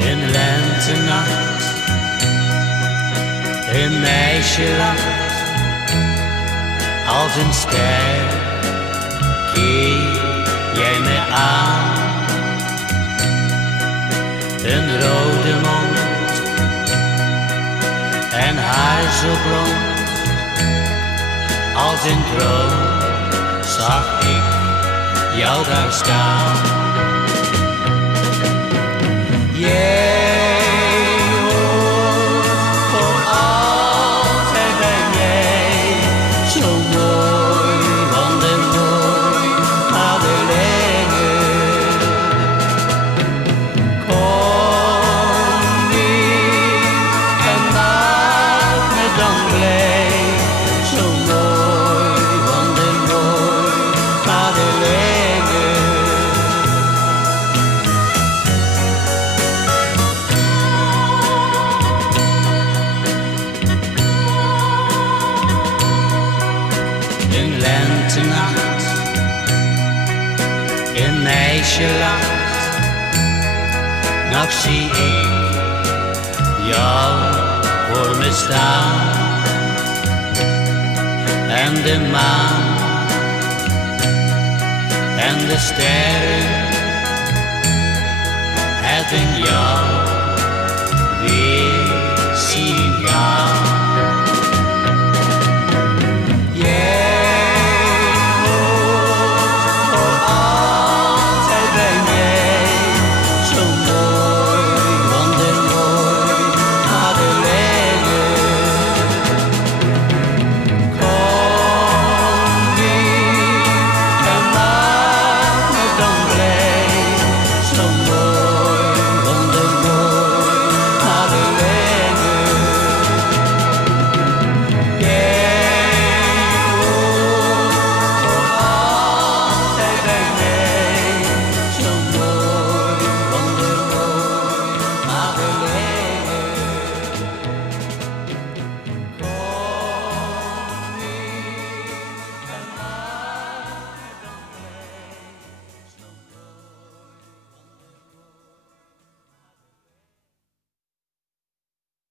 In lentenacht, een meisje lacht als een ster. Keek jij me aan, een rode mond en haar zo blond. Als een droom zag ik jou daar staan. Jij hoort voor altijd bij mij, zo mooi van de Noord-Madeleine. Kom weer en maak me dan blij, zo mooi van de Noord-Madeleine. In lentenacht, een meisje lacht, nog zie ik jou voor me staan. En de maan en de sterren hebben jou